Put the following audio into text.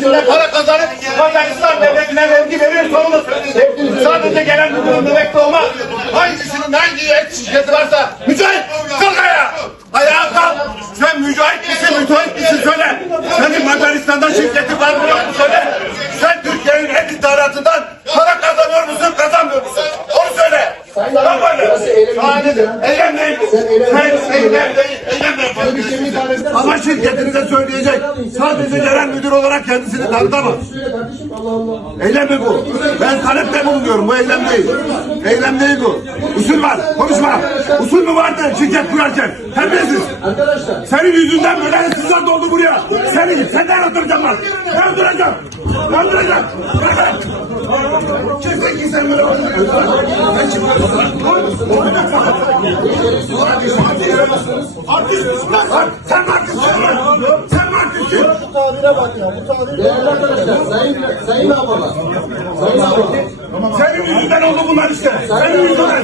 içinde para kazanıp Macaristan devletine vergi veriyorsanız sadece gelen müdürün emekli olmaz. Hangisinin hangi et şirketi varsa Mücahit kalk ayağa. Ayağa kalk. Sen mücahit misin müteahhit misin söyle. Senin Macaristan'da şirketin var mı yok mu söyle. Sen Türkiye'nin et ithalatından para kazanıyor musun kazanmıyor musun? Onu söyle. Bak böyle. Sadece eylem değil. Sen eylem değil. Ama şirketini de söyleyecek. Sadece genel müdür olarak kendisini tanıtamaz. Eylem mi bu? Ben talepte bulunuyorum. Bu eylem değil. Eylem değil bu. Usul var. Konuşma. Usul mü vardı şirket kurarken? Terbiyesiz. Arkadaşlar Senin yüzünden böyle hırsızlar doldu buraya. Seni senden öldüreceğim ben. Ben öldüreceğim. Ben öldüreceğim. Kimse ki sen böyle Ben şimdi Artist misin lan sen? Artistsin lan? Sen mi artistsin? Bu tabire bak ya. Bu tabir değerli arkadaşlar sayın sayın abalar. Sayın abalar. Senin yüzünden oldu bunlar işte. Senin yüzünden.